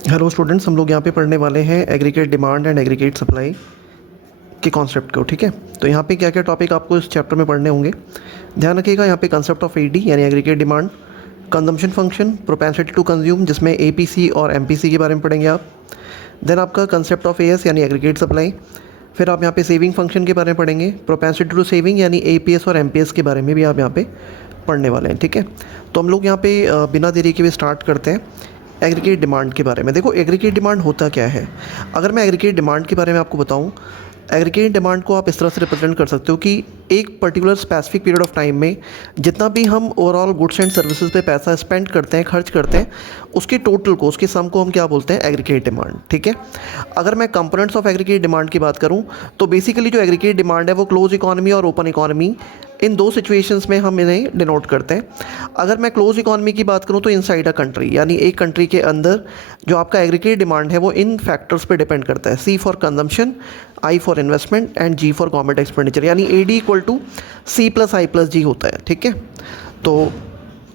Hello students, हम लोग यहाँ पे पढ़ने वाले हैं aggregate demand and aggregate supply के कॉन्सेप्ट को। ठीक है, तो यहाँ पे क्या क्या टॉपिक आपको इस चैप्टर में पढ़ने होंगे, ध्यान रखिएगा। यहाँ पे कंसेप्ट ऑफ एडी यानी aggregate demand, consumption function, propensity to consume जिसमें एपीसी और एमपीसी के बारे में पढ़ेंगे आप। देन आपका कंसेप्ट ऑफ एएस यानी एग्रीगेट सप्लाई। फिर आप यहाँ पे सेविंग फंक्शन के बारे में पढ़ेंगे, प्रोपेंसिटी टू सेविंग यानी एपीएस और एमपीएस के बारे में भी आप यहाँ पे पढ़ने वाले हैं। ठीक है, तो हम लोग यहाँ पे बिना देरी के भी स्टार्ट करते हैं एग्रीगेट डिमांड के बारे में। देखो एग्रीगेट डिमांड होता क्या है। अगर मैं एग्रीगेट डिमांड के बारे में आपको बताऊं, एग्रीगेट डिमांड को आप इस तरह से रिप्रेजेंट कर सकते हो कि एक particular specific period of time में जितना भी हम ओवरऑल गुड्स एंड सर्विसेज पे पैसा स्पेंड करते हैं, खर्च करते हैं, उसके टोटल को, उसके सम को हम क्या बोलते हैं, एग्रीगेट डिमांड। ठीक है, अगर मैं कंपोनेंट्स ऑफ एग्रीगेट डिमांड की बात करूं तो बेसिकली जो एग्रीगेट डिमांड है वो क्लोज इकोनॉमी और ओपन इकोनॉमी, इन दो सिचुएशंस में हम इन्हें डिनोट करते हैं। अगर मैं क्लोज इकोनॉमी की बात करूं तो इनसाइड अ कंट्री, यानी एक कंट्री के अंदर जो आपका एग्रीगेट डिमांड है वो इन फैक्टर्स पे डिपेंड करता है। C for consumption, I for investment and G for government expenditure, यानी A D equal to C plus I plus G होता है। ठीक है, तो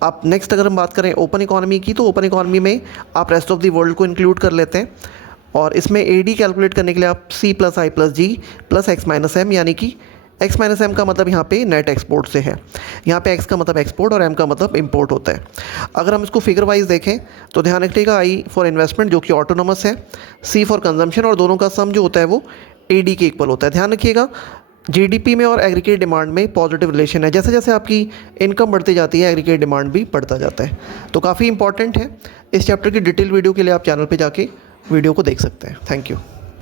आप नेक्स्ट अगर हम बात करें ओपन इकोनॉमी की, तो ओपन इकोनॉमी में आप रेस्ट ऑफ द वर्ल्ड को इंक्लूड कर लेते हैं और इसमें ए डी कैलकुलेट करने के लिए आप सी plus I plus ji plus x minus M, यानी कि एक्स माइनस एम का मतलब यहाँ पे नेट एक्सपोर्ट से है। यहाँ पे एक्स का मतलब एक्सपोर्ट और एम का मतलब इंपोर्ट होता है। अगर हम इसको फिगर वाइज देखें तो ध्यान रखिएगा, आई फॉर इन्वेस्टमेंट जो कि ऑटोनोमस है, सी फॉर कंजम्पशन, और दोनों का सम जो होता है वो ए डी के इक्वल होता है। ध्यान रखिएगा, जीडीपी में और एग्रीगेट डिमांड में पॉजिटिव रिलेशन है। जैसे जैसे आपकी इनकम बढ़ती जाती है एग्रीगेट डिमांड भी बढ़ता जाता है। तो काफ़ी इंपॉर्टेंट है। इस चैप्टर की डिटेल वीडियो के लिए आप चैनल पे जाके वीडियो को देख सकते हैं। Thank you.